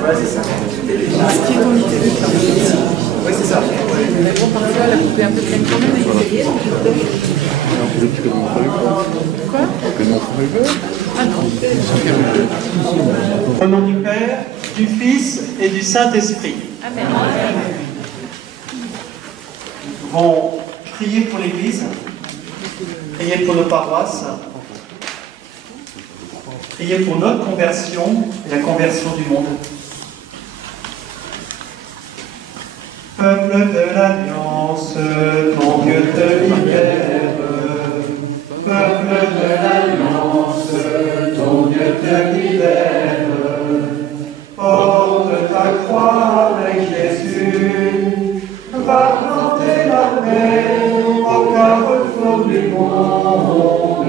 Voilà, c'est ça. Ce qui est ton idée. Oui, c'est ça. Mais bon, parfois, la coupe est un peu pleine quand même. Quoi? Ah non. Au nom du Père, du Fils et du Saint-Esprit. Amen. Nous allons prier pour l'Église, prier pour nos paroisses, prier pour notre conversion et la conversion du monde. Peuple de l'Alliance, ton Dieu te libère. Peuple de l'Alliance, ton Dieu te libère. Porte ta croix avec Jésus, va planter la paix au carrefour du monde,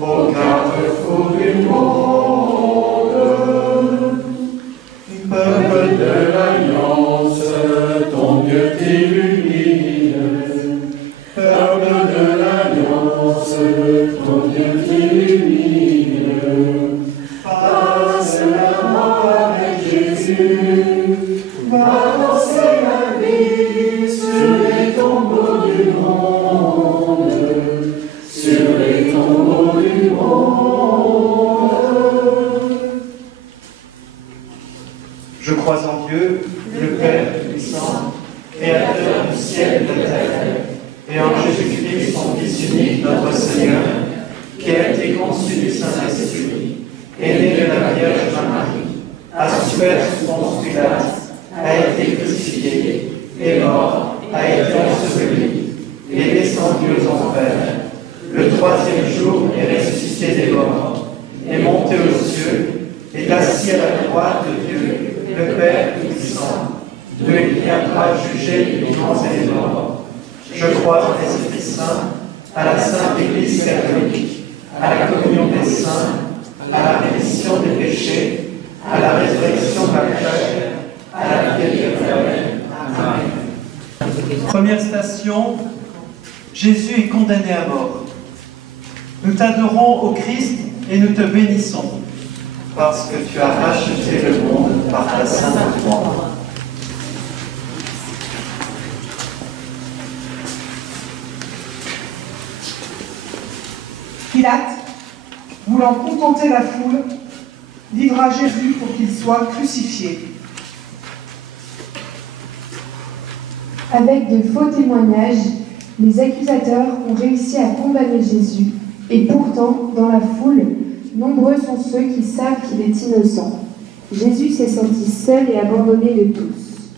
au carrefour du monde. Peuple de l'Alliance, ton Dieu t'illumine. Peuple de l'Alliance, ton Dieu t'illumine. Passe la mort avec Jésus, va danser la vie sur les tombeaux du monde, sur les tombeaux du monde. Je crois en Dieu, le Père puissant, Créateur du ciel et de la terre, et en Jésus-Christ, son Fils unique, notre Seigneur, qui a été conçu du Saint-Esprit, est né de la Vierge Marie, a souffert sous Ponce Pilate, a été crucifié, est mort, a été enseveli, est descendu aux enfers. Le troisième jour est ressuscité des morts, est monté aux cieux, est assis à la droite de Dieu, le Père Tout-Puissant, d'où il viendra juger les vivants et les morts. Je crois en l'Esprit Saint, à la Sainte Église catholique, à la communion des saints, à la rémission des péchés, à la résurrection de la chair, à la vie éternelle. Amen. Première station, Jésus est condamné à mort. Nous t'adorons, ô Christ, et nous te bénissons, parce que tu as racheté le monde par ta sainte croix. Pilate, voulant contenter la foule, livra Jésus pour qu'il soit crucifié. Avec de faux témoignages, les accusateurs ont réussi à condamner Jésus. Et pourtant, dans la foule, nombreux sont ceux qui savent qu'il est innocent. Jésus s'est senti seul et abandonné de tous.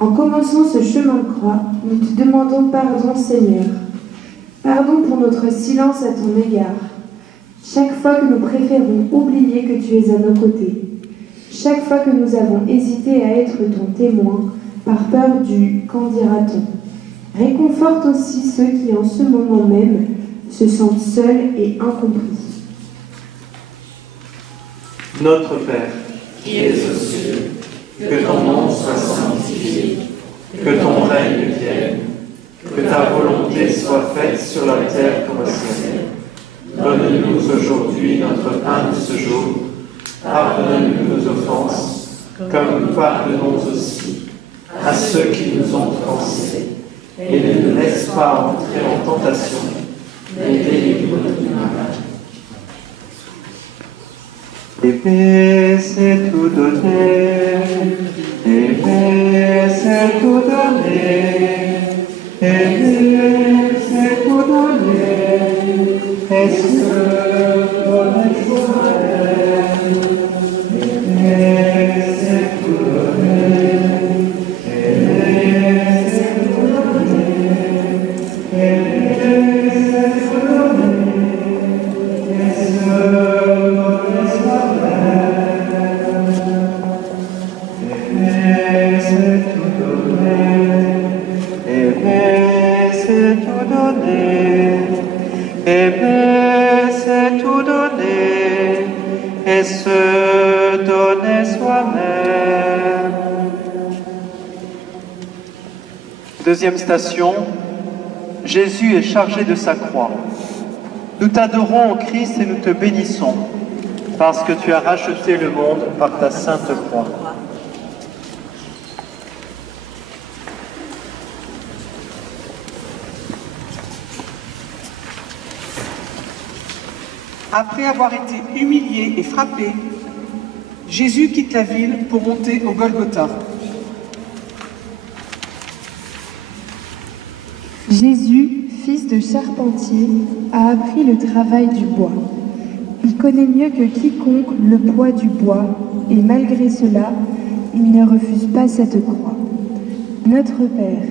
En commençant ce chemin de croix, nous te demandons pardon, Seigneur. Pardon pour notre silence à ton égard. Chaque fois que nous préférons oublier que tu es à nos côtés. Chaque fois que nous avons hésité à être ton témoin, par peur du « qu'en dira-t-on ». Réconforte aussi ceux qui, en ce moment même, se sentent seuls et incompris. Notre Père, qui es aux cieux, que ton nom soit sanctifié, que ton règne vienne, que ta volonté soit faite sur la terre comme au ciel. Donne-nous aujourd'hui notre pain de ce jour. Pardonne-nous nos offenses, comme nous pardonnons aussi à ceux qui nous ont offensés. Et ne nous laisse pas entrer en tentation, mais délivre-nous du mal. Aimer, c'est tout donner. Aimer, c'est tout donner. Aimer, c'est tout donner. Est-ce que donner soi-même? Aimer, c'est tout donner. Aimer, c'est tout donner. Aimer, c'est tout donner. Est-ce que donner soi-même? Aimer, c'est tout donner. Aimer, c'est tout donner. Aimer, c'est tout donner, et se donner soi-même. Deuxième station, Jésus est chargé de sa croix. Nous t'adorons, ô Christ, et nous te bénissons, parce que tu as racheté le monde par ta sainte croix. Après avoir été humilié et frappé, Jésus quitte la ville pour monter au Golgotha. Jésus, fils de charpentier, a appris le travail du bois. Il connaît mieux que quiconque le poids du bois, et malgré cela, il ne refuse pas cette croix. Notre Père,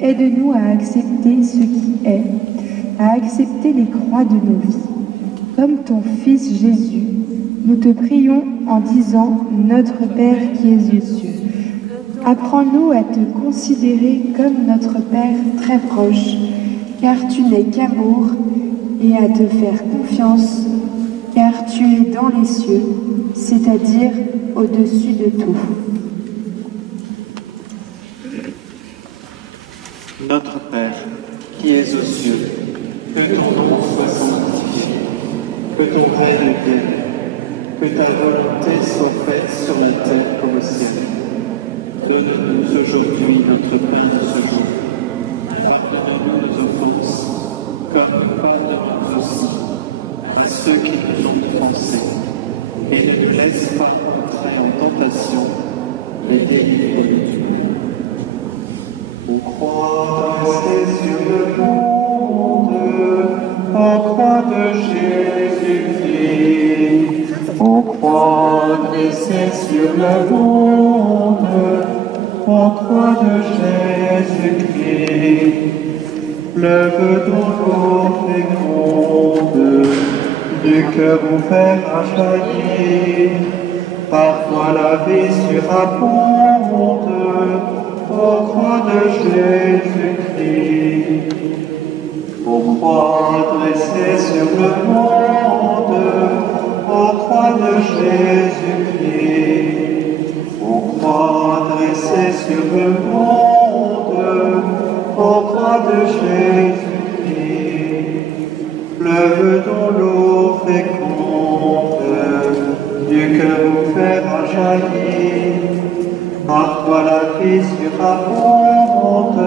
aide-nous à accepter ce qui est, à accepter les croix de nos vies. Comme ton Fils Jésus, nous te prions en disant « Notre Père qui es aux cieux ». Apprends-nous à te considérer comme notre Père très proche, car tu n'es qu'amour, et à te faire confiance, car tu es dans les cieux, c'est-à-dire au-dessus de tout. Notre Père, qui es aux cieux, que ton nom soit sanctifié, que ton règne vienne, que ta volonté soit faite sur la terre comme au ciel. Donne-nous aujourd'hui notre pain de ce jour. Pardonne-nous nos offenses, comme nous pardonnons aussi à ceux qui nous ont offensés. Et ne nous laisse pas entrer en tentation, mais délivre-nous du mal. On croit rester sur le monde, on croit de Jésus-Christ. On croit rester sur le monde, on croit de Jésus-Christ. Lève ton eau féconde, du cœur ouvert à jaillir, parfois la vie surabonde, aux croix de Jésus-Christ. Aux croix dressées sur le monde, aux croix de Jésus-Christ. Aux croix dressées sur le monde, aux croix de Jésus-Christ. Lève ton lot féconde, du cœur ouvert à jaillir, parfois la vie surabonde,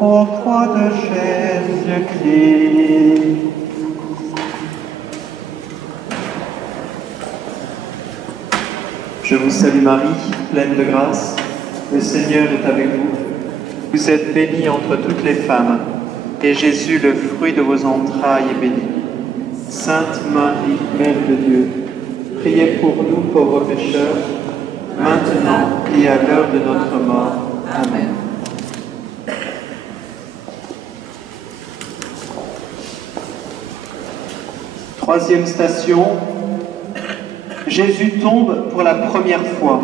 aux croix de Jésus-Christ. Je vous salue Marie, pleine de grâce, le Seigneur est avec vous. Vous êtes bénie entre toutes les femmes, et Jésus, le fruit de vos entrailles, est béni. Sainte Marie, Mère de Dieu, priez pour nous pauvres pécheurs, maintenant et à l'heure de notre mort. Amen. Troisième station, Jésus tombe pour la première fois.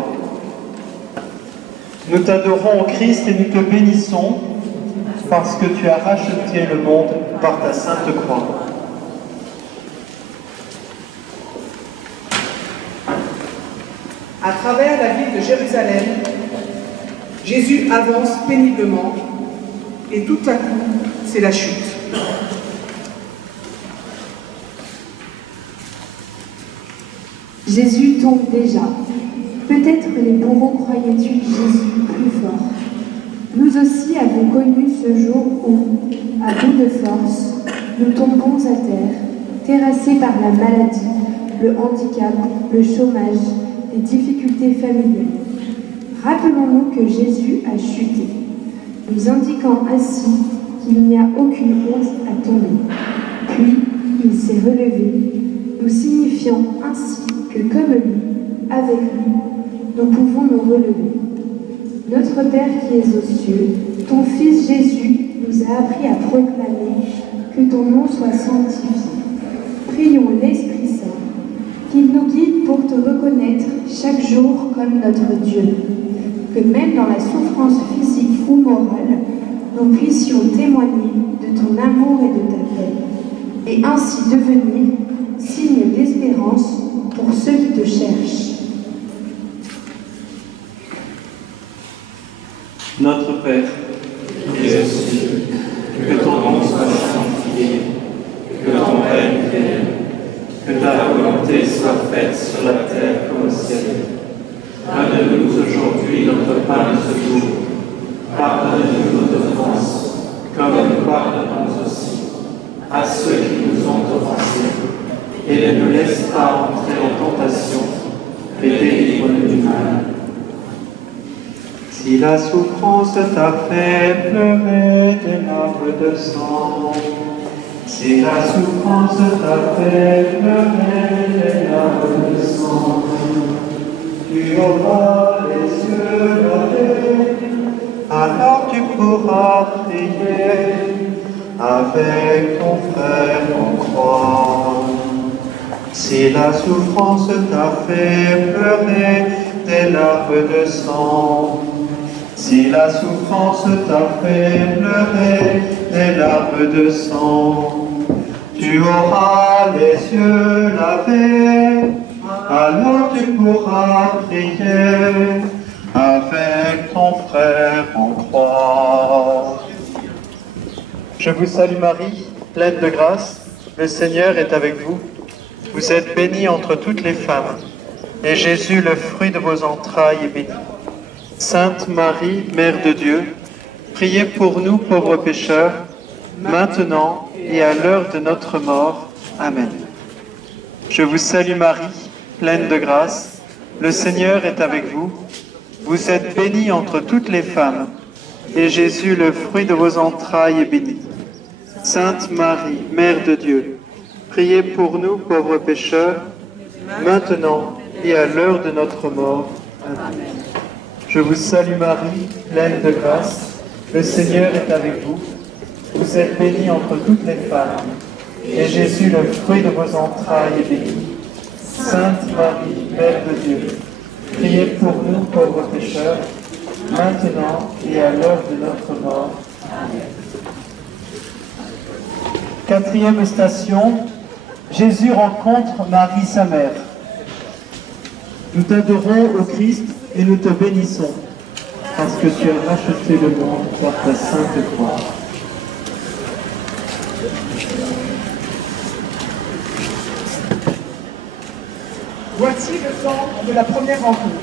Nous t'adorons, Christ, et nous te bénissons, parce que tu as racheté le monde par ta sainte croix. À travers la ville de Jérusalem, Jésus avance péniblement et tout à coup, c'est la chute. Jésus tombe déjà. Peut-être les bourreaux croyaient-ils Jésus plus fort. Nous aussi avons connu ce jour où, à bout de force, nous tombons à terre, terrassés par la maladie, le handicap, le chômage, les difficultés familiales. Rappelons-nous que Jésus a chuté, nous indiquant ainsi qu'il n'y a aucune honte à tomber. Puis, il s'est relevé, nous signifiant ainsi que comme lui, avec lui, nous pouvons nous relever. Notre Père qui es aux cieux, ton Fils Jésus nous a appris à proclamer que ton nom soit sanctifié. Prions l'Esprit Saint, qu'il nous guide pour te reconnaître chaque jour comme notre Dieu, que même dans la souffrance physique ou morale, nous puissions témoigner de ton amour et de ta paix, et ainsi devenir signe d'espérance pour ceux qui te cherchent. Notre Père, qui es aux cieux, que ton nom soit sanctifié, que ton règne volonté soit faite sur la terre comme au ciel. Donne-nous aujourd'hui notre pain de ce jour. Pardonne-nous nos offenses, comme nous pardonnons aussi à ceux qui nous ont offensés. Et ne nous laisse pas entrer en tentation, mais délivre-nous du mal. Si la souffrance t'a fait pleurer des larmes de sang, si la souffrance t'a fait pleurer des larmes de sang, tu auras les yeux lavés, alors tu pourras prier avec ton frère en croix. Si la souffrance t'a fait pleurer des larmes de sang, si la souffrance t'a fait pleurer des larmes de sang, tu auras les yeux lavés, alors tu pourras prier avec ton frère en croix. Je vous salue Marie, pleine de grâce, le Seigneur est avec vous. Vous êtes bénie entre toutes les femmes, et Jésus, le fruit de vos entrailles, est béni. Sainte Marie, Mère de Dieu, priez pour nous pauvres pécheurs, maintenant et à l'heure de notre mort. Amen. Je vous salue Marie, pleine de grâce, le Seigneur est avec vous. Vous êtes bénie entre toutes les femmes, et Jésus, le fruit de vos entrailles, est béni. Sainte Marie, Mère de Dieu, priez pour nous pauvres pécheurs, maintenant et à l'heure de notre mort. Amen. Je vous salue Marie, pleine de grâce, le Seigneur est avec vous. Vous êtes bénie entre toutes les femmes, et Jésus, le fruit de vos entrailles, est béni. Sainte Marie, Mère de Dieu, priez pour nous pauvres pécheurs, maintenant et à l'heure de notre mort. Amen. Quatrième station, Jésus rencontre Marie, sa mère. Nous t'adorons, ô Christ, et nous te bénissons, parce que tu as racheté le monde par ta sainte croix. Voici le temps de la première rencontre.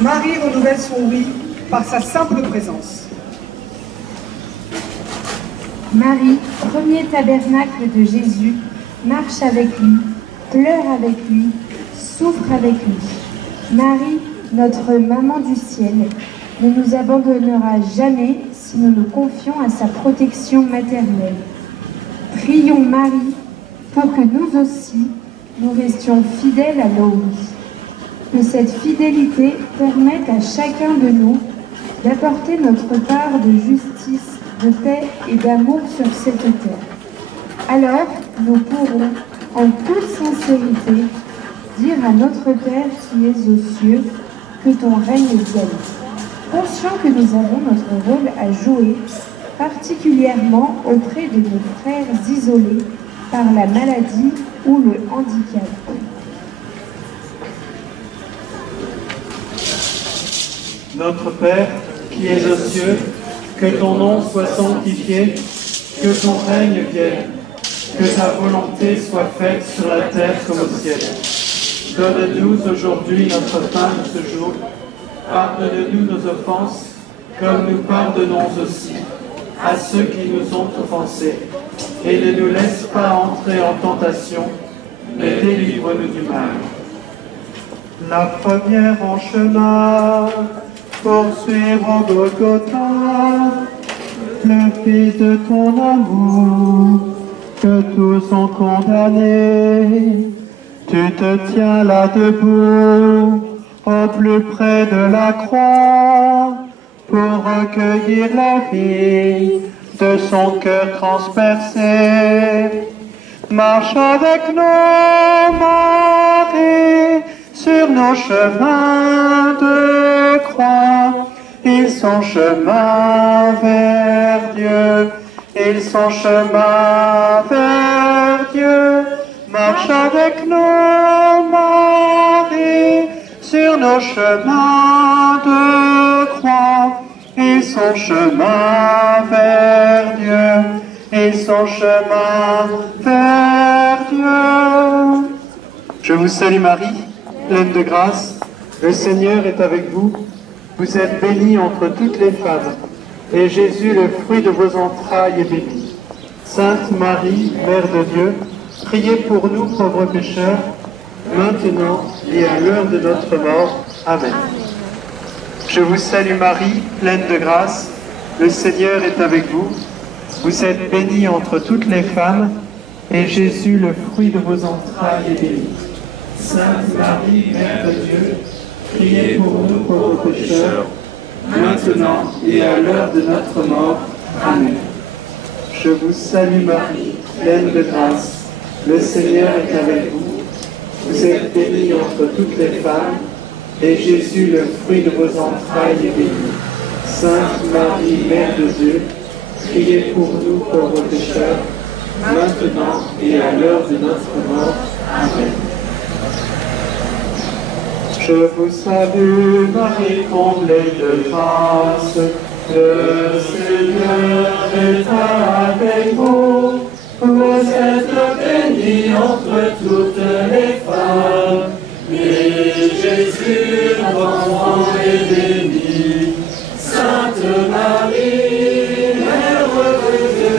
Marie renouvelle son oui par sa simple présence. Marie, premier tabernacle de Jésus, marche avec lui, pleure avec lui, souffre avec lui. Marie, notre maman du ciel, ne nous abandonnera jamais si nous nous confions à sa protection maternelle. Prions Marie pour que nous aussi, nous restions fidèles à nos oui. Que cette fidélité permette à chacun de nous d'apporter notre part de justice, de paix et d'amour sur cette terre. Alors, nous pourrons, en toute sincérité, dire à notre Père qui es aux cieux, que ton règne vienne. Conscient que nous avons notre rôle à jouer, particulièrement auprès de nos frères isolés par la maladie ou le handicap. Notre Père, qui es aux cieux, que ton nom soit sanctifié, que ton règne vienne, que ta volonté soit faite sur la terre comme au ciel. Donne-nous aujourd'hui notre pain de ce jour. Pardonne-nous nos offenses, comme nous pardonnons aussi à ceux qui nous ont offensés. Et ne nous laisse pas entrer en tentation, mais délivre-nous du mal. La première en chemin, pour suivre au Golgotha, le Fils de ton amour, que tous ont condamné. Tu te tiens là debout, au plus près de la croix, pour recueillir la vie de son cœur transpercé. Marche avec nous, Marie, sur nos chemins de croix. Ils sont chemin vers Dieu, ils sont chemin vers Dieu. Marche avec nous, Marie, sur nos chemins de croix. Ils sont chemin vers Dieu, et son chemin vers Dieu. Je vous salue Marie, pleine de grâce, le Seigneur est avec vous. Vous êtes bénie entre toutes les femmes, et Jésus, le fruit de vos entrailles, est béni. Sainte Marie, Mère de Dieu, priez pour nous pauvres pécheurs, maintenant et à l'heure de notre mort. Amen. Je vous salue Marie, pleine de grâce, le Seigneur est avec vous. Vous êtes bénie entre toutes les femmes, et Jésus, le fruit de vos entrailles, est béni. Sainte Marie, Mère de Dieu, priez pour nous pauvres pécheurs, maintenant et à l'heure de notre mort. Amen. Je vous salue Marie, pleine de grâce, le Seigneur est avec vous. Vous êtes bénie entre toutes les femmes, et Jésus, le fruit de vos entrailles, est béni. Sainte Marie, Mère de Dieu, priez pour nous pauvres pécheurs, maintenant et à l'heure de notre mort. Amen. Je vous salue, Marie, comblée de grâce, le Seigneur est avec vous. Vous êtes bénie entre toutes les femmes, et Jésus, votre enfant, est béni. Sainte Marie, Mère de Dieu,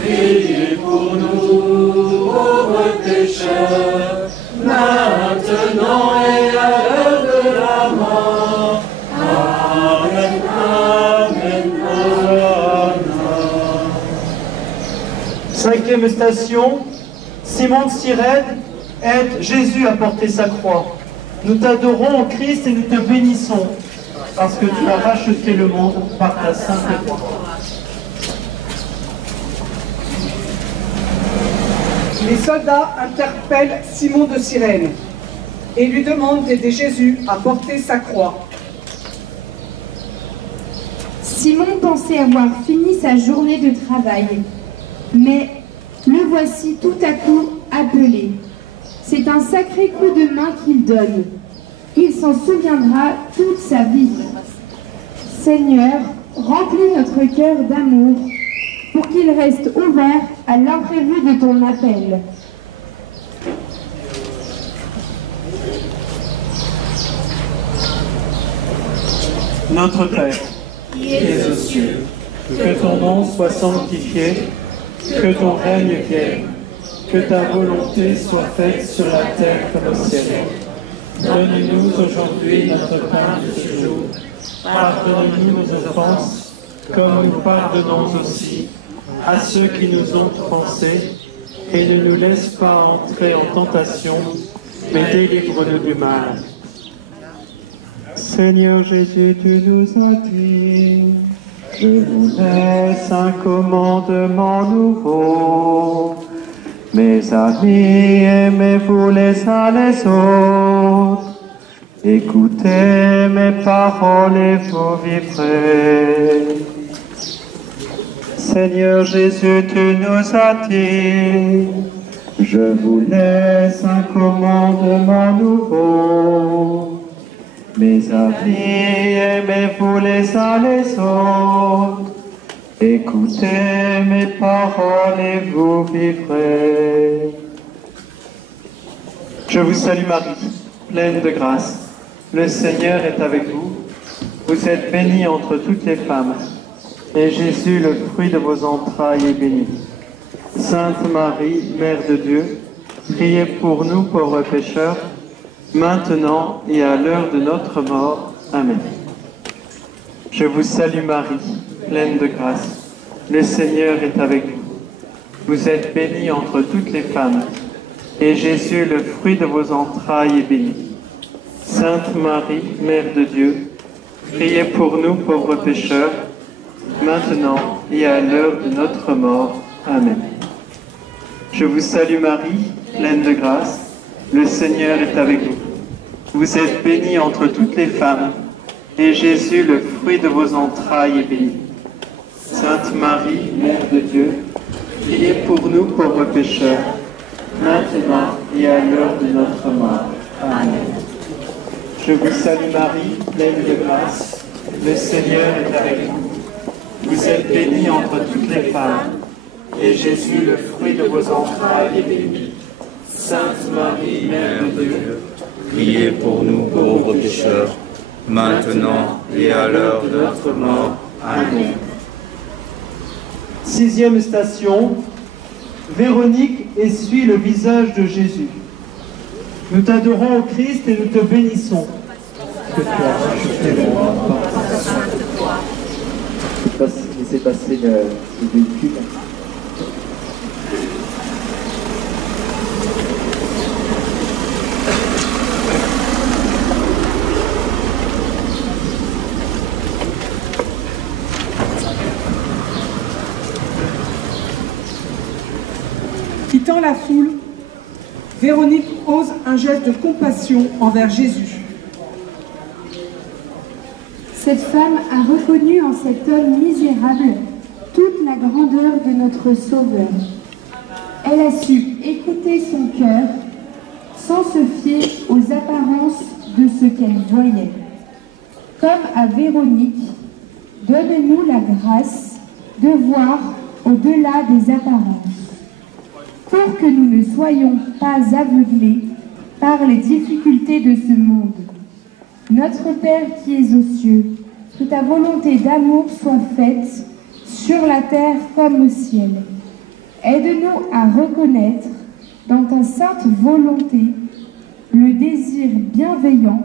priez pour nous, pauvres pécheurs, maintenant et à l'heure de la mort. Amen, amen, amen. Cinquième station, Simon de Cyrène aide Jésus à porter sa croix. Nous t'adorons, Christ, et nous te bénissons, parce que tu as racheté le monde par ta sainte croix. Les soldats interpellent Simon de Cyrène et lui demandent d'aider Jésus à porter sa croix. Simon pensait avoir fini sa journée de travail, mais le voici tout à coup appelé. C'est un sacré coup de main qu'il donne. Il s'en souviendra toute sa vie. Seigneur, remplis notre cœur d'amour pour qu'il reste ouvert à l'imprévu de ton appel. Notre Père, qui es aux cieux, que ton nom soit sanctifié, que ton règne vienne, que ta volonté soit faite sur la terre comme au ciel. Donne-nous aujourd'hui notre pain de ce jour. Pardonne-nous nos offenses, comme nous pardonnons aussi à ceux qui nous ont offensés, et ne nous laisse pas entrer en tentation, mais délivre-nous du mal. Seigneur Jésus, tu nous as dit, je vous laisse un commandement nouveau. Mes amis, aimez-vous les uns les autres. Écoutez mes paroles et vous vivrez. Seigneur Jésus, tu nous as dit, je vous laisse un commandement nouveau. Mes amis, aimez-vous les uns les autres. Écoutez mes paroles et vous vivrez. Je vous salue Marie, pleine de grâce. Le Seigneur est avec vous. Vous êtes bénie entre toutes les femmes, et Jésus, le fruit de vos entrailles, est béni. Sainte Marie, Mère de Dieu, priez pour nous pauvres pécheurs, maintenant et à l'heure de notre mort. Amen. Je vous salue Marie, pleine de grâce. Le Seigneur est avec vous. Vous êtes bénie entre toutes les femmes, et Jésus, le fruit de vos entrailles, est béni. Sainte Marie, Mère de Dieu, priez pour nous pauvres pécheurs, maintenant et à l'heure de notre mort. Amen. Je vous salue Marie, pleine de grâce. Le Seigneur est avec vous. Vous êtes bénie entre toutes les femmes, et Jésus, le fruit de vos entrailles, est béni. Sainte Marie, Mère de Dieu, priez pour nous pauvres pécheurs, maintenant et à l'heure de notre mort. Amen. Je vous salue Marie, pleine de grâce. Le Seigneur est avec vous. Vous êtes bénie entre toutes les femmes, et Jésus, le fruit de vos entrailles, est béni. Sainte Marie, Mère de Dieu, Priez pour nous pauvres pécheurs, maintenant et à l'heure de notre mort. Amen. 6e station, Véronique essuie le visage de Jésus. Nous t'adorons au Christ et nous te bénissons. Que tu as racheté le monde par ta sainte croix. Laissez passer le véhicule. Quittant la foule, Véronique ose un geste de compassion envers Jésus. Cette femme a reconnu en cet homme misérable toute la grandeur de notre Sauveur. Elle a su écouter son cœur sans se fier aux apparences de ce qu'elle voyait. Comme à Véronique, donne-nous la grâce de voir au-delà des apparences, pour que nous ne soyons pas aveuglés par les difficultés de ce monde. Notre Père qui es aux cieux, que ta volonté d'amour soit faite sur la terre comme au ciel. Aide-nous à reconnaître dans ta sainte volonté le désir bienveillant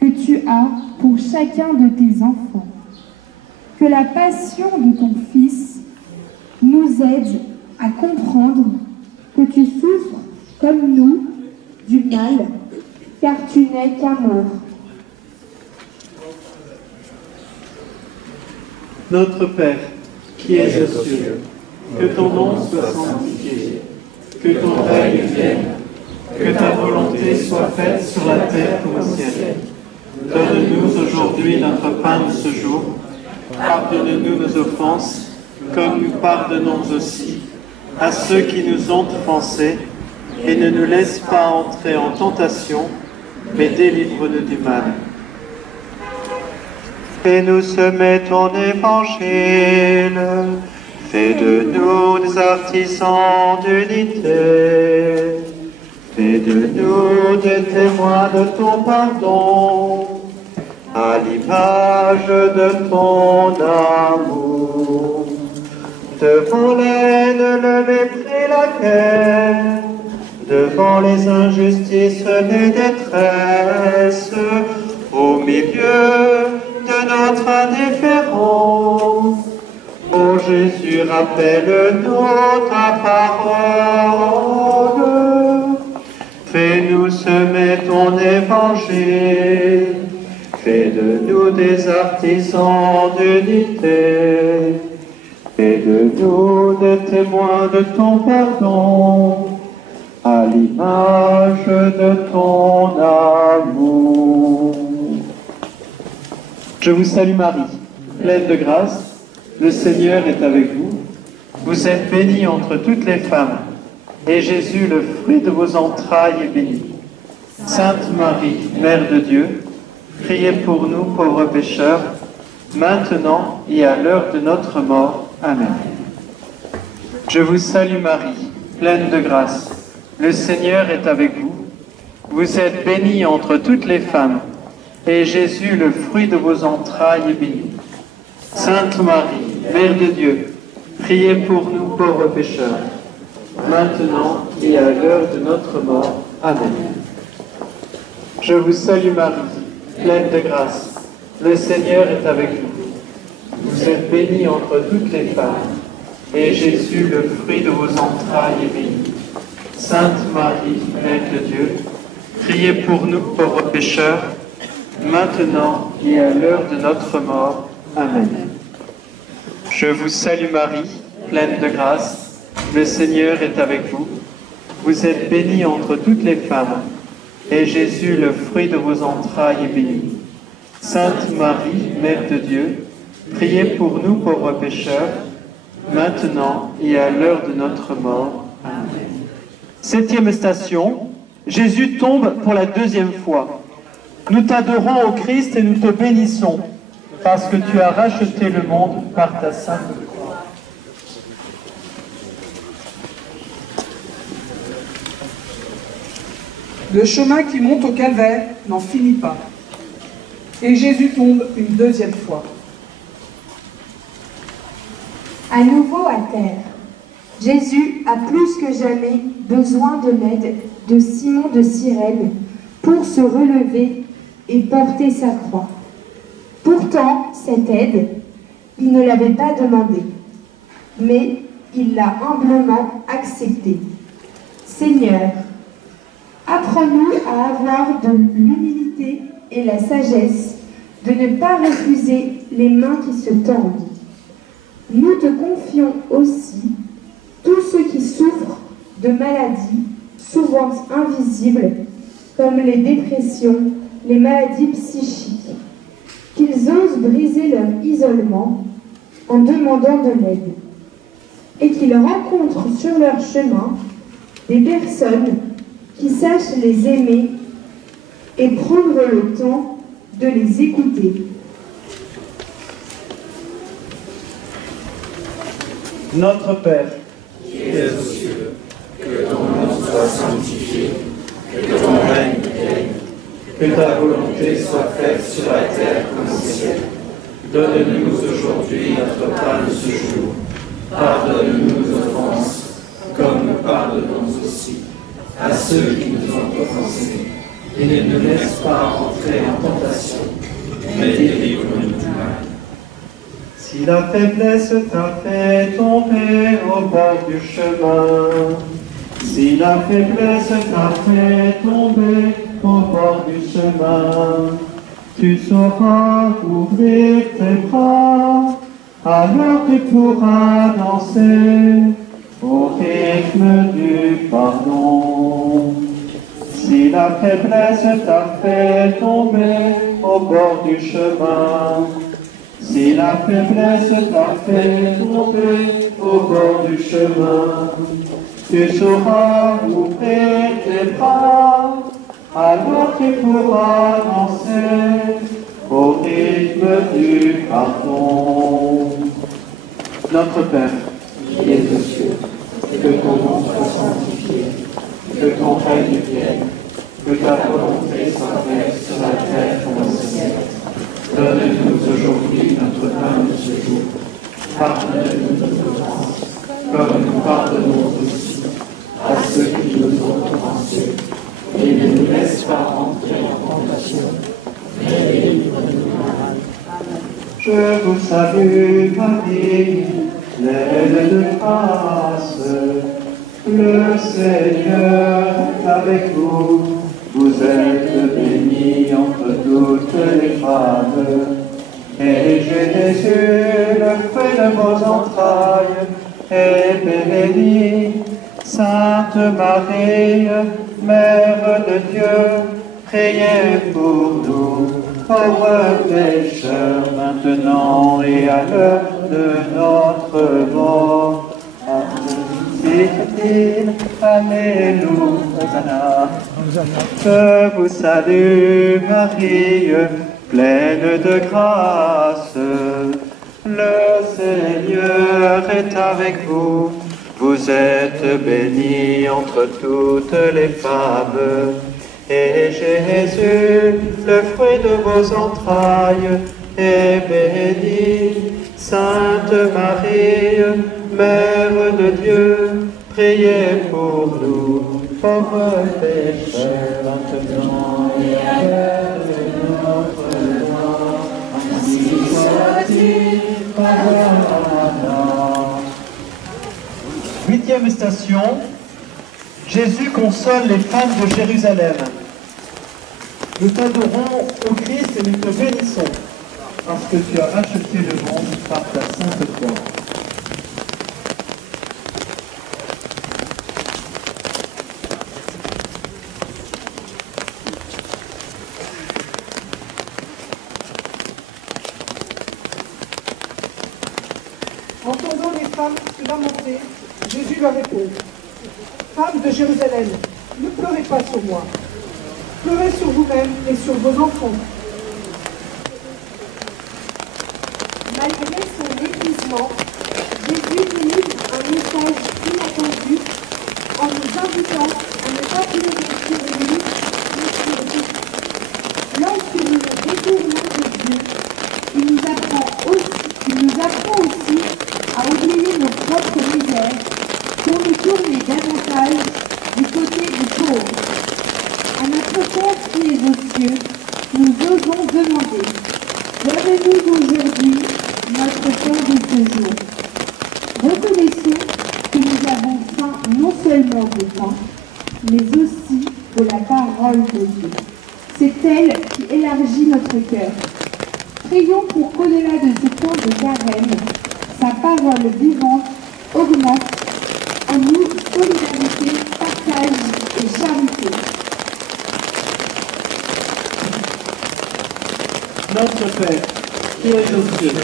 que tu as pour chacun de tes enfants. Que la passion de ton Fils nous aide à comprendre que tu souffres comme nous du mal, car tu n'es qu'amour. Notre Père, qui es aux cieux, que ton nom soit sanctifié, que ton règne vienne, que ta volonté soit faite sur la terre comme au ciel. Donne-nous aujourd'hui notre pain de ce jour. Pardonne-nous nos offenses, comme nous pardonnons aussi à ceux qui nous ont offensés, et ne nous laisse pas entrer en tentation, mais délivre-nous du mal. Fais-nous semer ton évangile, fais de nous des artisans d'unité, fais de nous des témoins de ton pardon, à l'image de ton amour. Devant l'aine, le mépris, la guerre, devant les injustices, les détresses, au milieu de notre indifférence. Ô Jésus, rappelle-nous ta parole. Fais-nous semer ton évangile. Fais de nous des artisans d'unité. Fais de nous des témoins de ton pardon, à l'image de ton amour. Je vous salue Marie, pleine de grâce, le Seigneur est avec vous. Vous êtes bénie entre toutes les femmes, et Jésus, le fruit de vos entrailles, est béni. Sainte Marie, Mère de Dieu, priez pour nous pauvres pécheurs, maintenant et à l'heure de notre mort. Amen. Je vous salue Marie, pleine de grâce, le Seigneur est avec vous. Vous êtes bénie entre toutes les femmes, et Jésus, le fruit de vos entrailles, est béni. Sainte Marie, Mère de Dieu, priez pour nous pauvres pécheurs, maintenant et à l'heure de notre mort. Amen. Je vous salue Marie, pleine de grâce, le Seigneur est avec vous. Vous êtes bénie entre toutes les femmes, et Jésus, le fruit de vos entrailles, est béni. Sainte Marie, Mère de Dieu, priez pour nous pauvres pécheurs, maintenant et à l'heure de notre mort. Amen. Je vous salue Marie, pleine de grâce, le Seigneur est avec vous. Vous êtes bénie entre toutes les femmes, et Jésus, le fruit de vos entrailles, est béni. Sainte Marie, Mère de Dieu, priez pour nous pauvres pécheurs, maintenant et à l'heure de notre mort. Amen. 7e station, Jésus tombe pour la 2e fois. Nous t'adorons au Christ et nous te bénissons, parce que tu as racheté le monde par ta sainte croix. Le chemin qui monte au calvaire n'en finit pas. Et Jésus tombe une deuxième fois. À nouveau à terre, Jésus a plus que jamais besoin de l'aide de Simon de Cyrène pour se relever et porter sa croix. Pourtant, cette aide, il ne l'avait pas demandée, mais il l'a humblement acceptée. Seigneur, apprends-nous à avoir de l'humilité et la sagesse de ne pas refuser les mains qui se tendent. Nous te confions aussi tous ceux qui souffrent de maladies souvent invisibles, comme les dépressions, les maladies psychiques, qu'ils osent briser leur isolement en demandant de l'aide, et qu'ils rencontrent sur leur chemin des personnes qui sachent les aimer et prendre le temps de les écouter. Notre Père, qui es aux cieux, que ton nom soit sanctifié, que ton règne vienne, que ta volonté soit faite sur la terre comme au ciel. Donne-nous aujourd'hui notre pain de ce jour. Pardonne-nous nos offenses, comme nous pardonnons aussi à ceux qui nous ont offensés. Et ne nous laisse pas entrer en tentation, mais délivre-nous du mal. si la faiblesse t'a fait tomber au bord du chemin, si la faiblesse t'a fait tomber au bord du chemin, tu sauras ouvrir tes bras, alors tu pourras danser au rythme du pardon. Si la faiblesse t'a fait tomber au bord du chemin, si la faiblesse t'a fait tomber au bord du chemin, tu sauras ouvrir tes bras, alors tu pourras danser au rythme du pardon. Notre Père, qui es aux cieux, que ton nom soit sanctifié, que ton règne vienne, que ta volonté soit faite sur la terre comme au ciel. Donne-nous aujourd'hui notre pain de ce jour. Pardonne-nous nos offenses, comme nous pardonnons aussi à ceux qui nous ont offensés. Et ne nous laisse pas entrer en tentation, mais délivre-nous du mal. Je vous salue, Marie, pleine de grâce. Le Seigneur est avec vous. Vous êtes bénie entre toutes les femmes. Et Jésus, le fruit de vos entrailles, est béni. Sainte Marie, Mère de Dieu, priez pour nous, pauvres pécheurs, maintenant et à l'heure de notre mort. Alléluia. Je vous salue, Marie, pleine de grâce. Le Seigneur est avec vous. Vous êtes bénie entre toutes les femmes. Et Jésus, le fruit de vos entrailles, est béni. Sainte Marie, Mère de Dieu, priez pour nous, pauvres pécheurs, maintenant et à l'heure de notre mort. Ainsi soit-il. Huitième station, Jésus console les femmes de Jérusalem. Nous t'adorons, ô Christ, et nous te bénissons, parce que tu as racheté le monde par ta sainte foi. Entendant les femmes se lamenter, Jésus leur répond: Femmes de Jérusalem, ne pleurez pas sur moi. Pleurez sur vous-mêmes et sur vos enfants. Malgré son épuisement, Jésus délivre un message inattendu en nous invitant à ne pas pleurer sur lui, Père qui es aux cieux, nous osons demander, donne-nous aujourd'hui notre pain de ce jour. Reconnaissons que nous avons faim non seulement de pain, mais aussi de la parole de Dieu. C'est elle qui élargit notre cœur. Prions pour qu'au-delà de ce temps de carême, sa parole vivante augmente en nous solidarité, partage et charité. Notre Père, qui es aux cieux,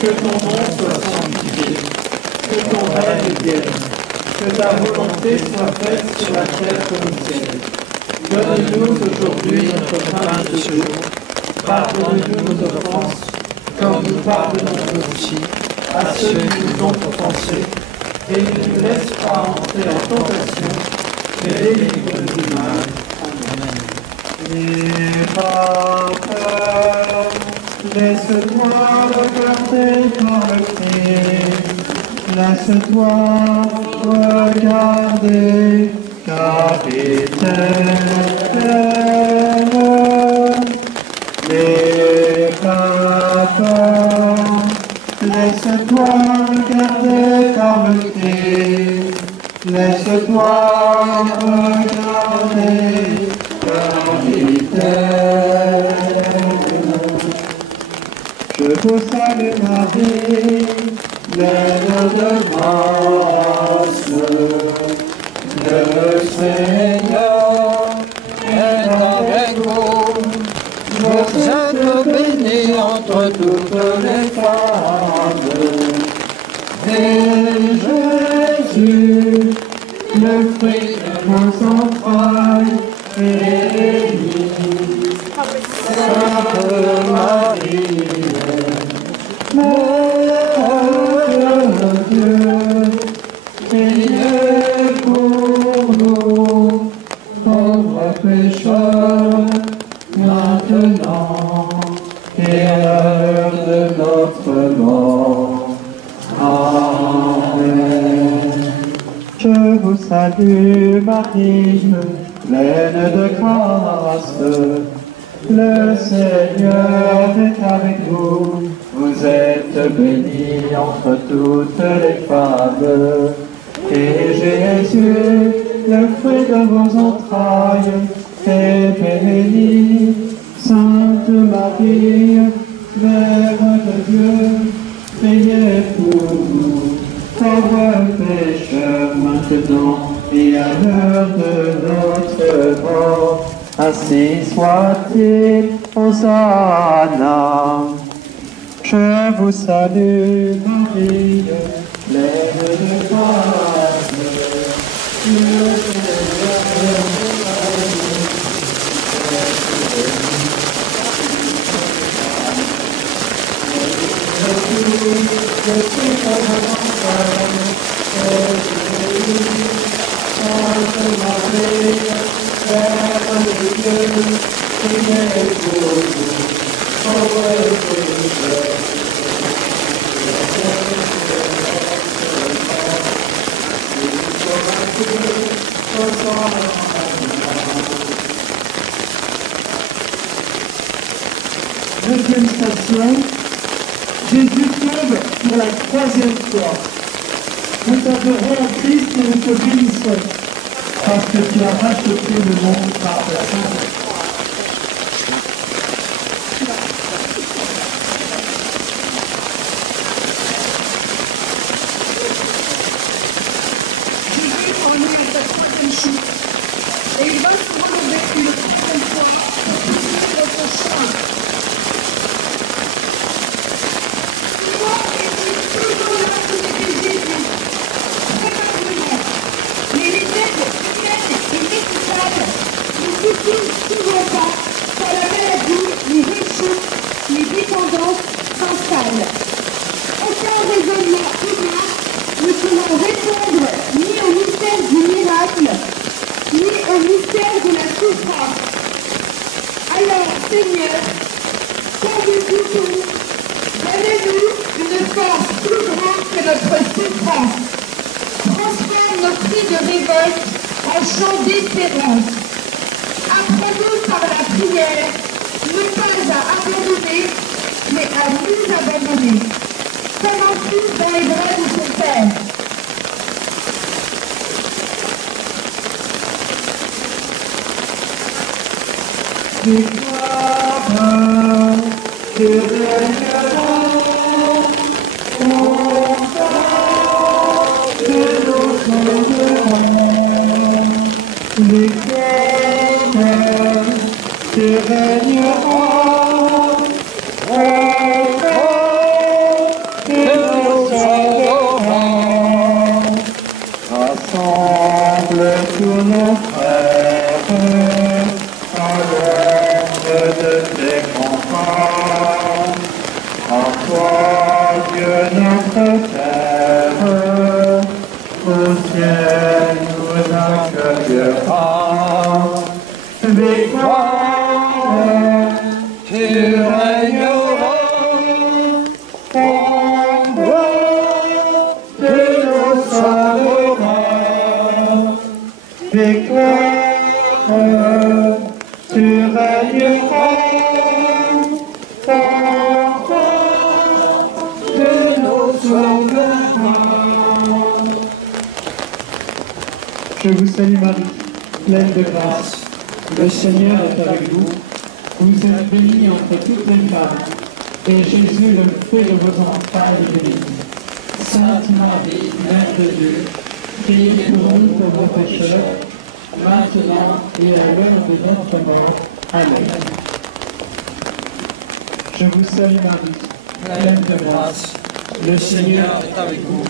que ton nom soit sanctifié, que ton règne vienne, que ta volonté soit faite sur la terre comme au ciel. Donne-nous aujourd'hui notre pain de ce jour. Pardonne-nous nos offenses, comme nous pardonnons aussi à ceux qui nous ont offensés. Et ne nous laisse pas entrer en tentation, mais délivre-nous du mal. Amen. N'aie pas peur, laisse-toi regarder par le Christ. Laisse-toi regarder, car il t'aime. N'aie pas peur, laisse-toi regarder par le Christ. Laisse-toi regarder, car il t'aime. Je vous salue Marie, pleine de grâce. Le Seigneur est avec vous. Vous êtes bénie entre toutes les femmes. Et Jésus, le fruit de vos entrailles, est béni. Sainte Marie, Mère de Dieu, priez pour nous, pauvres pécheurs, maintenant et à l'heure de notre mort. Amen. Je vous salue Marie, pleine de grâce. Le Seigneur est avec vous. Vous êtes bénie entre toutes les femmes. Et Jésus, le fruit de vos entrailles, est béni. Sainte Marie, Mère de Dieu, priez pour nous, pauvres pécheurs, maintenant et à l'heure de notre mort. Ainsi soit-il, Hosanna. Je vous salue, Marie, pleine de grâce. Le Seigneur est avec vous. Deuxième station, Jésus tombe pour la troisième fois. Nous t'adorons en Christ et nous te bénissons, parce que tu as racheté le monde par ta sainte. Jésus en est à sa troisième chute, et il va se relever une troisième fois pour poursuivre son chemin. Souvent pas, quand la maladie, les réchauds, les dépendances s'installent. Aucun raisonnement humain ne pourra répondre ni au mystère du miracle, ni au mystère de la souffrance. Alors, Seigneur, quand nous doutons, donnez-nous une force plus grande que notre souffrance. Transforme nos cris de révolte en chants d'espérance. Apprends-nous abandonné, comme un fils dans les bras de son père. Rassemble tous nos frères à l'ombre de tes campagnes. En toi, Dieu notre Père, au ciel nous accueillera. Victoire, tu régneras. Victoire, tu régneras, tu nous sauveras. Je vous salue Marie, pleine de grâce. Le Seigneur est avec vous. Vous êtes bénie entre toutes les femmes, et Jésus, le fruit de vos entrailles, est béni. Sainte Marie, Mère de Dieu, priez pour nous pauvres pécheurs, maintenant et à l'heure de notre mort. Amen. Je vous salue Marie, pleine de grâce. Le Seigneur est avec vous.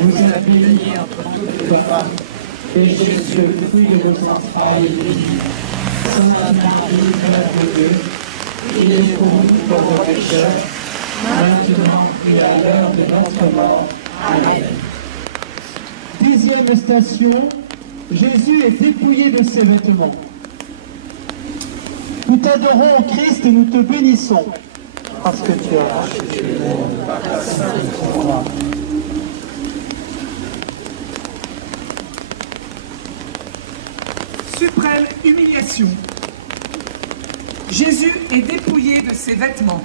Vous êtes bénie entre toutes les femmes, et Jésus, le fruit de vos entrailles, est béni. Sainte Marie, Mère de Dieu, priez pour nous pauvres pécheurs, maintenant et à l'heure de notre mort. Amen. Dixième station, Jésus est dépouillé de ses vêtements. Nous t'adorons, Christ, et nous te bénissons, parce que tu as racheté le monde par ta sainte croix. Suprême humiliation. Jésus est dépouillé de ses vêtements.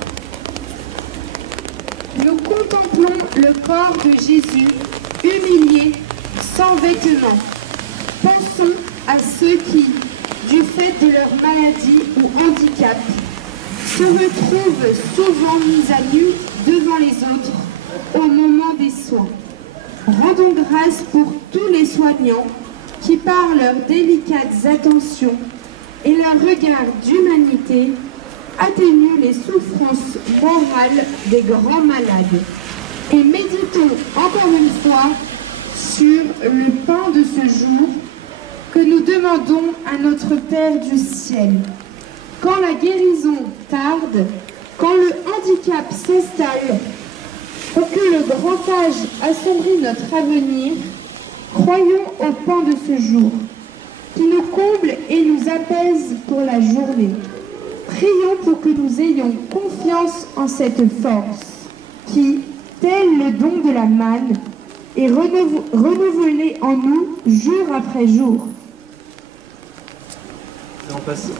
Nous contemplons le corps de Jésus humilié, sans vêtements. Pensons à ceux qui, du fait de leur maladie ou handicap, se retrouvent souvent mis à nu devant les autres au moment des soins. Rendons grâce pour tous les soignants qui, par leurs délicates attentions et leur regard d'humanité, atténuent les souffrances morales des grands malades. Et méditons encore une fois sur le pain de ce jour que nous demandons à notre Père du ciel. Quand la guérison tarde, quand le handicap s'installe, ou que le grand âge assombrit notre avenir, croyons au pain de ce jour, qui nous comble et nous apaise pour la journée. Prions pour que nous ayons confiance en cette force qui, tel le don de la manne, est renouvelée en nous jour après jour.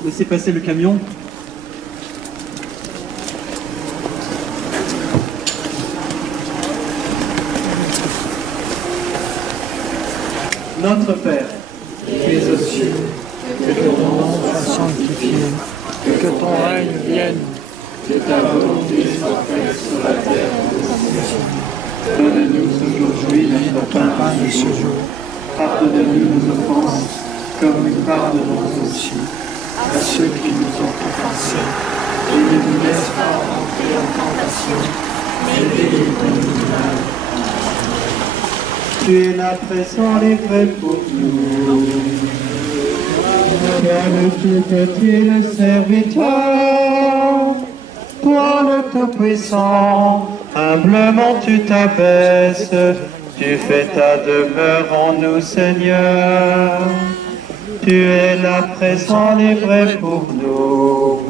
Laissez passer le camion. Notre Père, qui es aux cieux, que ton nom soit sanctifié, que ton règne vienne, que ta volonté soit faite sur la terre comme au ciel. Donne-nous aujourd'hui notre pain de ce jour. Pardonne-nous nos offenses, comme nous pardonnons aussi à ceux qui nous ont offensés. Et ne nous laisse pas entrer en tentation, mais délivre-nous du mal. Tu es là présent livré pour nous. Toi le tout petit, le serviteur, toi le tout-puissant, humblement tu t'abaisses, tu fais ta demeure en nous, Seigneur. Tu es là présent livré pour nous.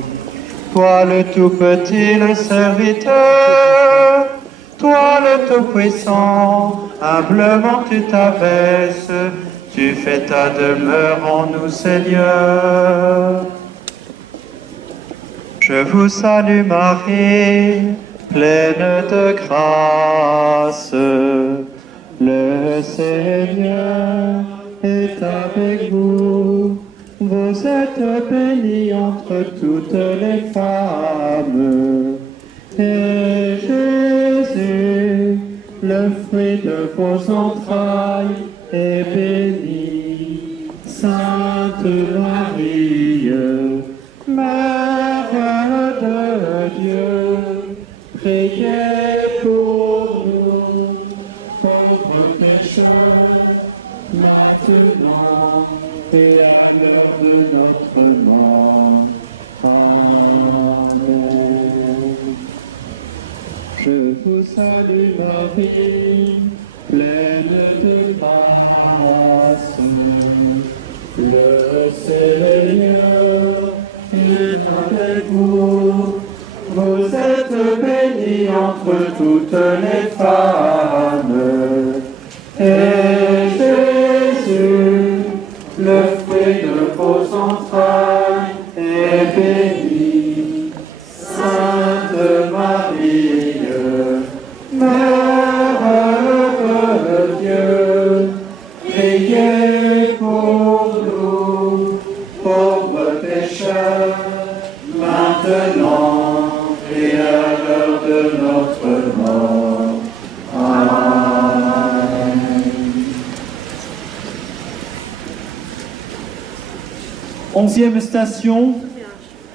Toi le tout-petit, le serviteur, toi le tout-puissant, humblement tu t'abaisses, tu fais ta demeure en nous, Seigneur. Je vous salue Marie, pleine de grâce. Le Seigneur est avec vous. Vous êtes bénie entre toutes les femmes. Et Jésus, le fruit de vos entrailles, est béni. Sainte Marie, Mère de Dieu, priez pour nous, pauvres pécheurs, maintenant et à l'heure de notre mort. Amen. Je vous salue Marie, pleine de grâce. Le Seigneur est avec vous. Vous êtes bénie entre toutes les femmes. Et Jésus, le fruit de vos entrailles, est béni. Sainte Marie, Mère de Dieu, priez pour nous, pauvres pécheurs, maintenant et à l'heure de notre mort. Amen. Onzième station,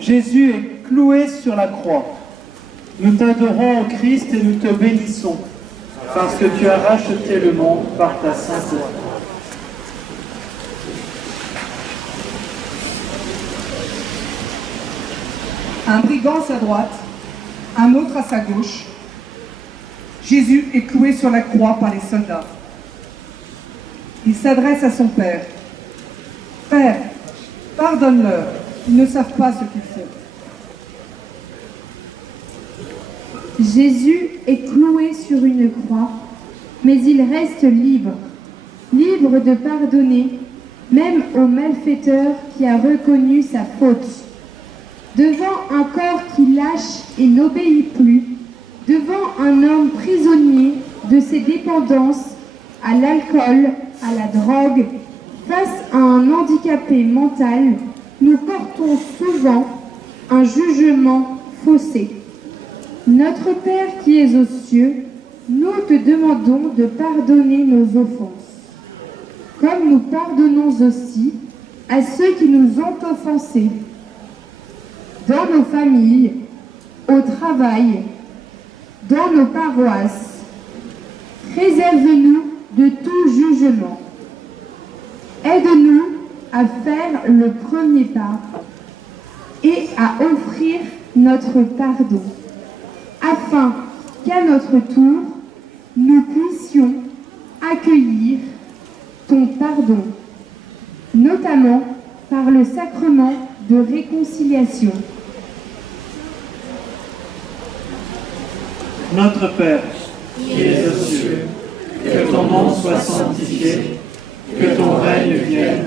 Jésus est cloué sur la croix. Nous t'adorons, ô Christ, et nous te bénissons, parce que tu as racheté le monde par ta sainteté. Un brigand à sa droite, un autre à sa gauche. Jésus est cloué sur la croix par les soldats. Il s'adresse à son Père. « Père, pardonne-leur, ils ne savent pas ce qu'ils font. » Jésus est cloué sur une croix, mais il reste libre, libre de pardonner, même au malfaiteur qui a reconnu sa faute. Devant un corps qui lâche et n'obéit plus, devant un homme prisonnier de ses dépendances à l'alcool, à la drogue, face à un handicapé mental, nous portons souvent un jugement faussé. Notre Père qui es aux cieux, nous te demandons de pardonner nos offenses, comme nous pardonnons aussi à ceux qui nous ont offensés, dans nos familles, au travail, dans nos paroisses. Préserve-nous de tout jugement. Aide-nous à faire le premier pas et à offrir notre pardon, afin qu'à notre tour, nous puissions accueillir ton pardon, notamment par le sacrement de réconciliation. Notre Père, qui es aux cieux, que ton nom soit sanctifié, que ton règne vienne,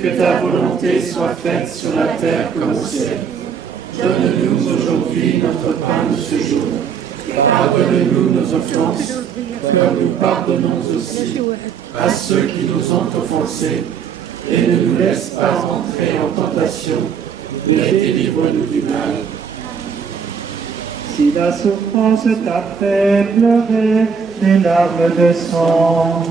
que ta volonté soit faite sur la terre comme au ciel. Donne-nous aujourd'hui notre pain de ce jour. Pardonne-nous nos offenses, comme nous pardonnons aussi à ceux qui nous ont offensés. Et ne nous laisse pas entrer en tentation, mais délivre-nous du mal. Si la souffrance t'a fait pleurer des larmes de sang,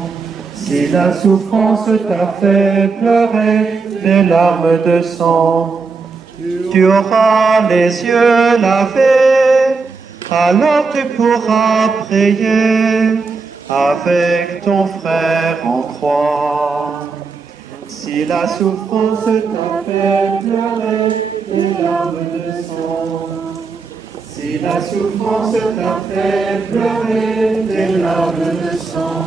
si la souffrance t'a fait pleurer des larmes de sang, tu auras les yeux lavés, alors tu pourras prier avec ton frère en croix. Si la souffrance t'a fait pleurer des larmes de sang, si la souffrance t'a fait pleurer des larmes de sang,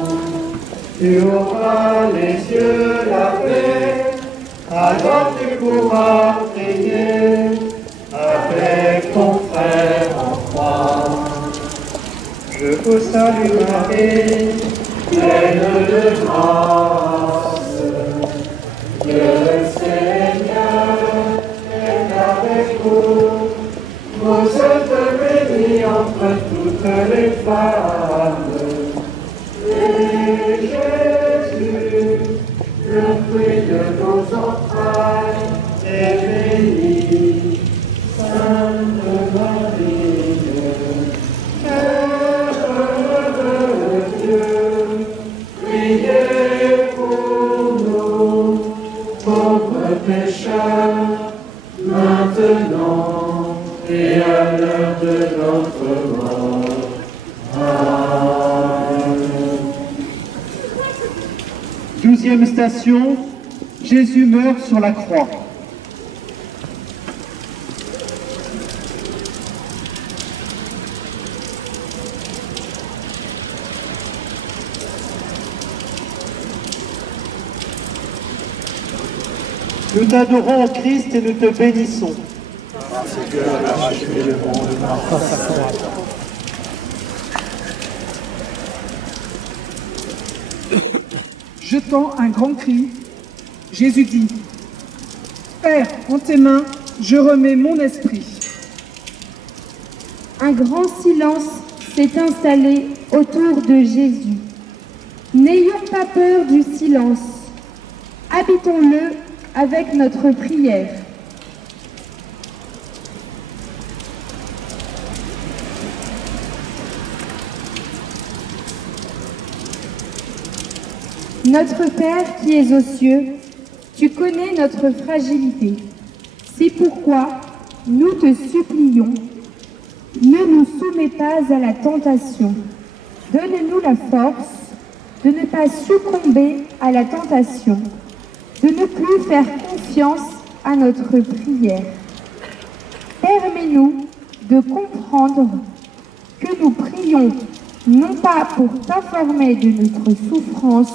tu auras les yeux lavés, alors tu pourras prier avec ton frère en croix. Je vous salue Marie, pleine de grâce. Le Seigneur est avec vous. Vous êtes bénie bénie entre toutes les femmes. Et Jésus, le fruit de nos entrailles, est béni. Sainte Marie, Mère de Dieu, priez pour nous, pauvres pécheurs, maintenant et à l'heure de notre mort. Amen. 12e station, Jésus meurt sur la croix. Nous t'adorons, Christ, et nous te bénissons. Parce que tu as racheté le monde par sa croix. Jetant un grand cri, Jésus dit, « Père, en tes mains, je remets mon esprit. » Un grand silence s'est installé autour de Jésus. N'ayons pas peur du silence. Habitons-le avec notre prière. Notre Père qui es aux cieux, tu connais notre fragilité. C'est pourquoi nous te supplions, ne nous soumets pas à la tentation. Donne-nous la force de ne pas succomber à la tentation, de ne plus faire confiance à notre prière. Permets-nous de comprendre que nous prions non pas pour t'informer de notre souffrance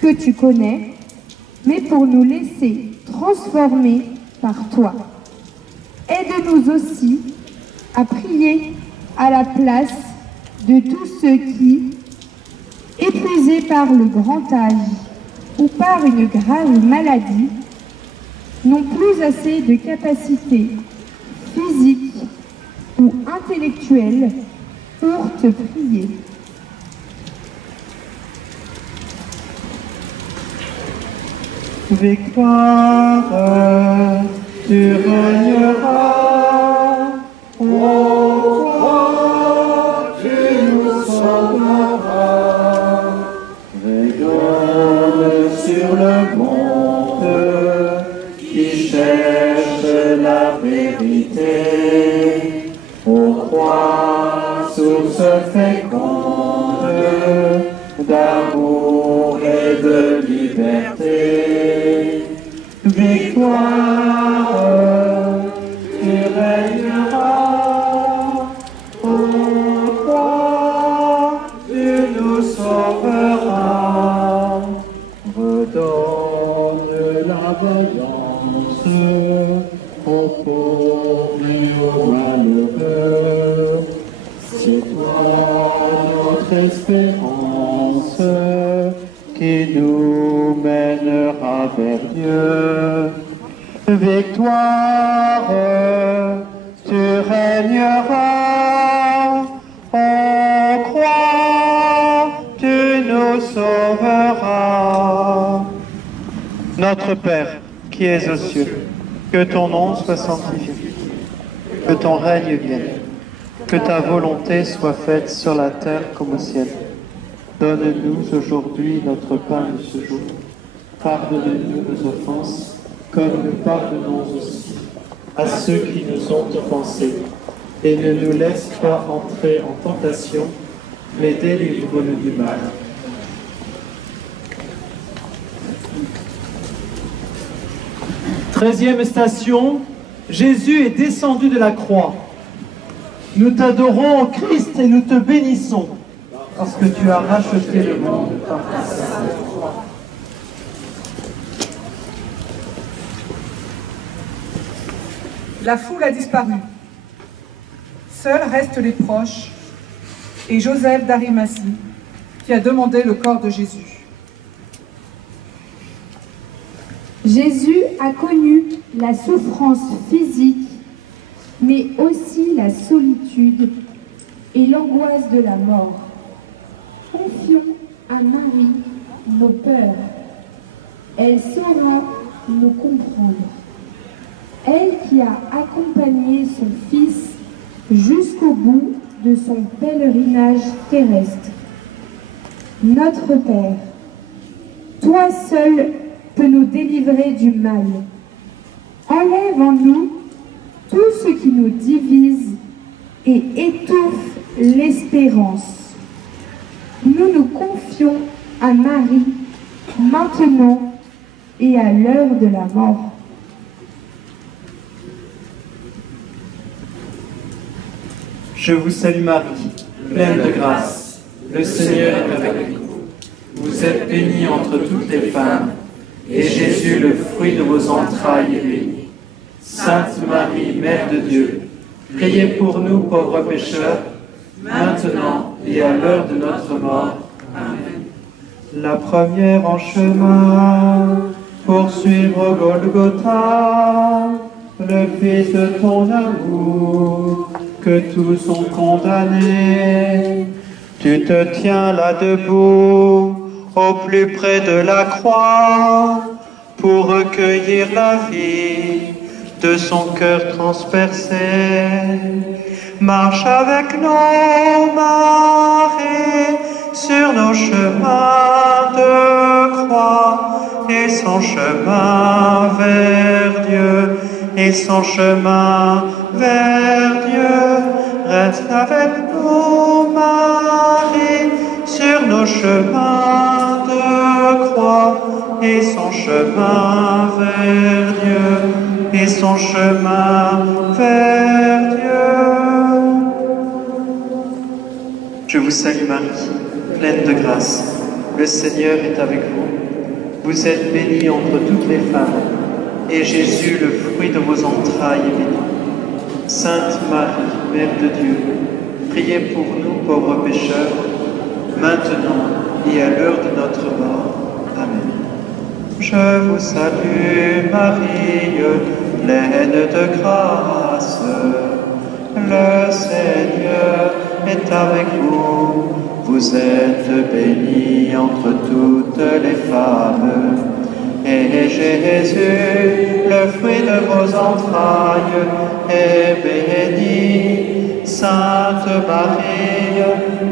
que tu connais, mais pour nous laisser transformer par toi. Aide-nous aussi à prier à la place de tous ceux qui, épuisés par le grand âge ou par une grave maladie, n'ont plus assez de capacités physiques ou intellectuelles pour te prier. Victoire, tu régneras, ô croix, tu nous sauveras. Rayonne sur le monde qui cherche la vérité, ô croix, source féconde d'amour et de liberté. Victoire, tu régneras, ô croix, tu nous sauveras. Redonne la voyance aux pauvres et aux malheureux. C'est toi notre espérance qui nous mènera vers Dieu. Victoire, tu régneras, ô croix, tu nous sauveras. Notre Père, qui es aux cieux, que ton nom soit sanctifié, que ton règne vienne, que ta volonté soit faite sur la terre comme au ciel. Donne-nous aujourd'hui notre pain de ce jour. Pardonne-nous nos offenses, comme nous pardonnons aussi à ceux qui nous ont offensés. Et ne nous laisse pas entrer en tentation, mais délivre-nous du mal. Treizième station, Jésus est descendu de la croix. Nous t'adorons, Christ, et nous te bénissons, parce que tu as racheté le monde par ta sainte croix. La foule a disparu. Seuls restent les proches et Joseph d'Arimathie qui a demandé le corps de Jésus. Jésus a connu la souffrance physique, mais aussi la solitude et l'angoisse de la mort. Confions à Marie nos peurs. Elle saura nous comprendre. Elle qui a accompagné son Fils jusqu'au bout de son pèlerinage terrestre. Notre Père, toi seul peux nous délivrer du mal. Enlève en nous tout ce qui nous divise et étouffe l'espérance. Nous nous confions à Marie maintenant et à l'heure de la mort. Je vous salue Marie, pleine de grâce. Le Seigneur est avec vous. Vous êtes bénie entre toutes les femmes, et Jésus, le fruit de vos entrailles, est béni. Sainte Marie, Mère de Dieu, priez pour nous pauvres pécheurs, maintenant et à l'heure de notre mort. Amen. La première en chemin, pour suivre Golgotha, le Fils de ton amour, que tous sont condamnés. Tu te tiens là debout, au plus près de la croix, pour recueillir la vie de son cœur transpercé. Marche avec nous, Marie, sur nos chemins de croix, et son chemin vers Dieu, et son chemin vers Dieu. Reste avec nous, Marie, sur nos chemins de croix, et son chemin vers Dieu, et son chemin vers Dieu. Je vous salue Marie, pleine de grâce. Le Seigneur est avec vous. Vous êtes bénie entre toutes les femmes, et Jésus, le fruit de vos entrailles, est béni. Sainte Marie, Mère de Dieu, priez pour nous pauvres pécheurs, maintenant et à l'heure de notre mort. Amen. Je vous salue Marie, pleine de grâce. Le Seigneur est avec vous. Vous êtes bénie entre toutes les femmes. Et Jésus, le fruit de vos entrailles, est béni. Sainte Marie,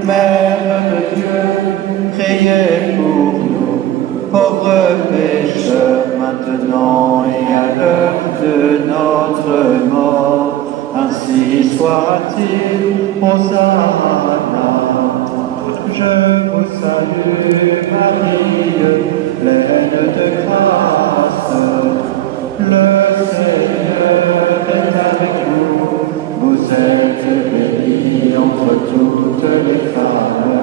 Mère de Dieu, priez pour nous, pauvres pécheurs, maintenant et à l'heure de notre mort. Ainsi soit-il. Hosanna. Je vous salue Marie, pleine de grâce. Le Seigneur est avec vous. Vous êtes bénie entre toutes les femmes.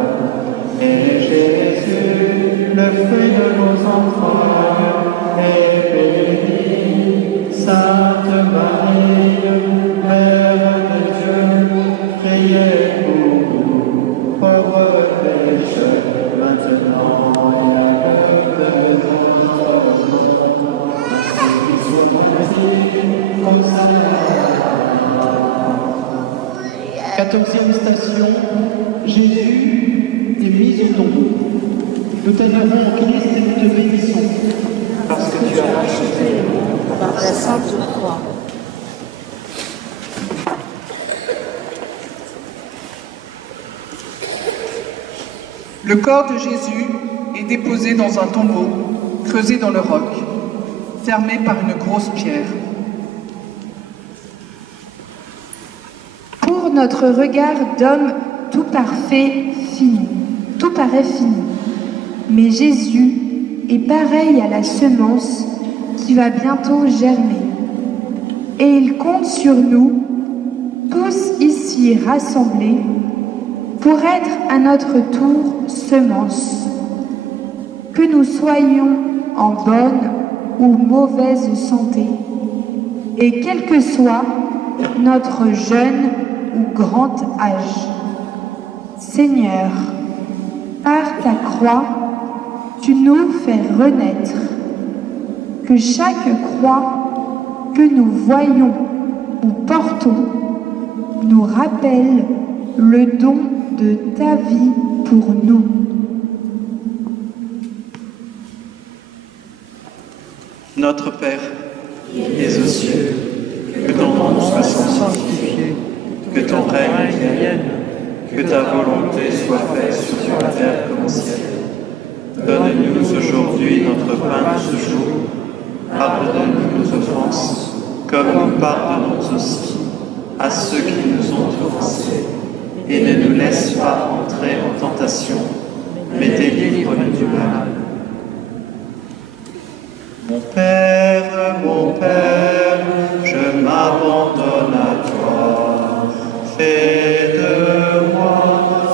Et Jésus, le fruit de vos entrailles, est béni. Sainte Marie, Mère de Dieu, priez pour nous, pauvres pécheurs, maintenant et à l'heure de notre mort. Ainsi soit-il. Comme ça. 14e station, Jésus est mis au tombeau. Nous t'adorons, Christ, et nous te bénissons, parce que tu as racheté par ta sainte croix. Le corps de Jésus est déposé dans un tombeau creusé dans le roc, fermé par une grosse pierre. Pour notre regard d'homme, tout parfait fini, tout paraît fini. Mais Jésus est pareil à la semence qui va bientôt germer. Et il compte sur nous, tous ici rassemblés, pour être à notre tour semence. Que nous soyons en bonne ou mauvaise santé, et quel que soit notre jeune ou grand âge. Seigneur, par ta croix, tu nous fais renaître. Que chaque croix que nous voyons ou portons nous rappelle le don de ta vie pour nous. Notre Père, qui es aux cieux, que ton nom soit sanctifié, que ton règne vienne, que ta volonté soit faite sur la terre comme au ciel. Donne-nous aujourd'hui notre pain de ce jour. Pardonne-nous nos offenses, comme nous pardonnons aussi à ceux qui nous ont offensés. Et ne nous laisse pas entrer en tentation, mais délivre-nous du mal. Mon Père, je m'abandonne à toi. Fais de moi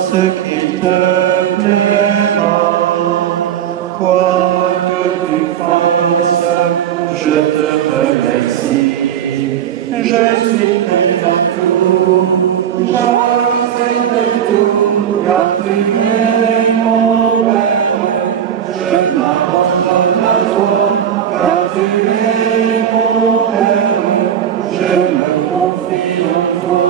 ce qu'il te plaira. Quoi que tu fasses, je te remercie. Je suis prêt à tout, car tu es mon Père. Je m'abandonne à toi. Tu es mon Père, je me confie en toi.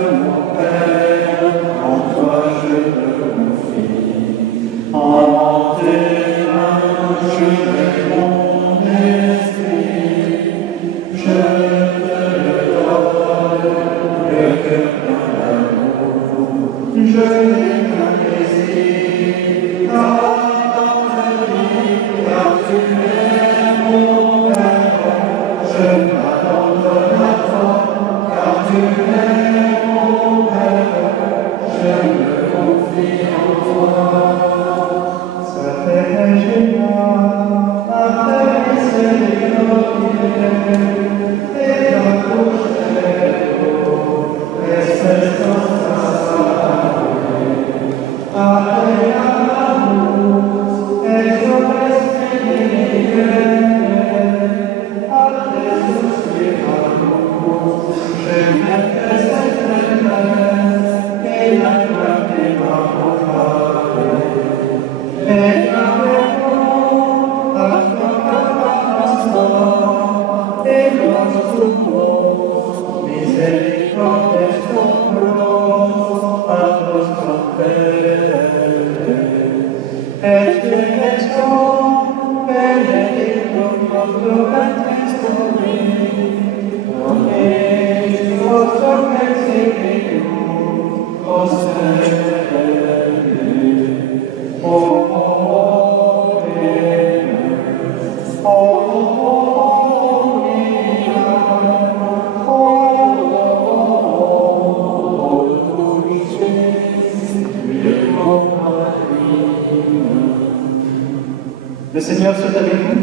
Mon Père, en toi je me confie. En tes mains je mets mon esprit. Je te le donne, le cœur plein d'amour. Je n'ai qu'un désir, dans ta vie. Car tu es mon Père, je m'abandonne à toi. Car tu es mon Père, je me confie en toi. Sois Père génial, ma Père miséricordieux, et ta bouche est l'eau, espèce dans ta salle. Avec amour, et ton Le Seigneur soit avec vous.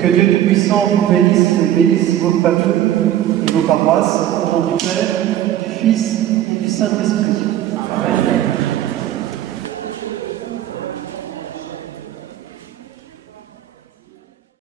Que Dieu Tout-Puissant vous bénisse et bénisse vos familles et vos paroisses, au nom du Père, du Fils et du Saint-Esprit.